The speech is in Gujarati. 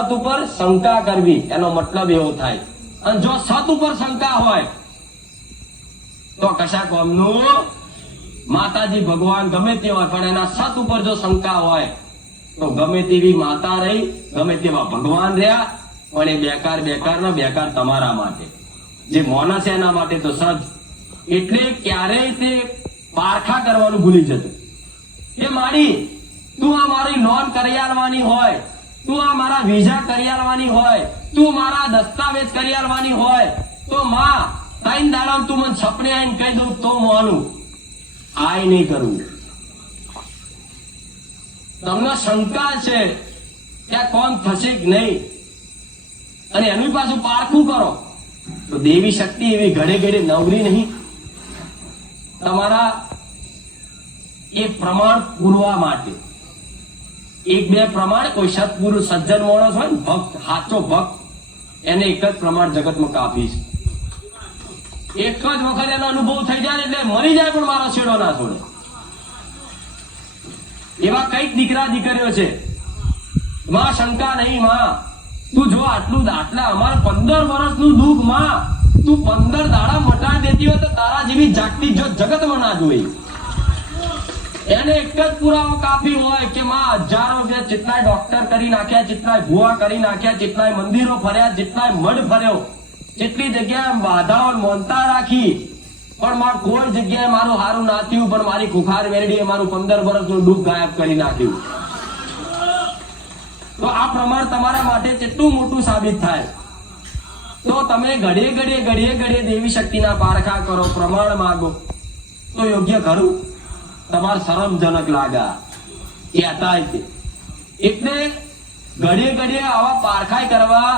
અસત ઉપર શંકા કરવી એનો મતલબ એવો થાય. અને જો સત ઉપર શંકા હોય તો કશા કોમનું માતાજી ભગવાન ગમે તે હોય, પણ એના સત ઉપર જો શંકા હોય તો ગમે તેવી માતા રહી, ગમે તેવા ભગવાન રહ્યા, પણ એ બેકાર ના બેકાર તમારા માટે. જે મોનસ એના માટે તો સજ. એટલે ક્યારેય તે પારખા કરવાનું ભૂલી જતું. એ મારી તું આ મારી લોન કરી આલવાની હોય, તું આ મારા વિઝા કરી આલવાની હોય, તું મારા દસ્તાવેજ કરી આલવાની હોય તો માં 3 દાડા તું મને સપને આવીને કહી દઉં તો માનું. આય નહીં કરવું. તમને શંકા છે ત્યાં કોણ થશે કે નહીં, અને એનું પાછું પારખું કરો તો દેવી શક્તિ એવી ઘડે ઘડે નવરી નહીં. તમારા એ પ્રમાણ પૂરવા માટે 1-2 પ્રમાણ, કોઈ સત્પુરુષ સજ્જન માણસ હોય ને, ભક્ત, સાચો ભક્ત, એને એક જ પ્રમાણ જગતમાં કાપીશ. એક જ વખત એનો અનુભવ થઈ જાય એટલે મરી જાય પણ મારો છેડો ના છોડે. એવા કઈક દીકરા દીકરીઓ છે. માં શંકા નહીં, માં તું જો આટલા અમારે 15 વર્ષનું દુઃખ, માં તું 15 દાડા મટાડી દેતી હોય તો તારા જેવી જાગતી જો જગતમાં ના જોઈ. એને એક જ પુરાવો કાફી હોય કે માં હજારો રૂપિયા જેટલાય ડોક્ટર કરી નાખ્યા, જેટલાય ભુવા કરી નાખ્યા, જેટલાય મંદિરો ફર્યા, જેટલાય મઢ ફર્યો, જેટલી જગ્યાએ બાધાઓ મોનતા રાખી, પણ માં કોઈ જગ્યાએ મારું હારું ના થયું, પણ મારી ખુખાર મેરડીએ મારું 15 વર્ષનું દુઃખ ગાયબ કરી નાખ્યું. તો આ પ્રમાણ તમારા માટે કેટલું મોટું સાબિત થાય. તો તમે ઘડીએ દેવી શક્તિના પારખા કરો, પ્રમાણ માંગો તો યોગ્ય ખરું. તમારે શરમજનક લાગા કહેતા. એટલે ઘડીએ આવા પારખાઈ કરવા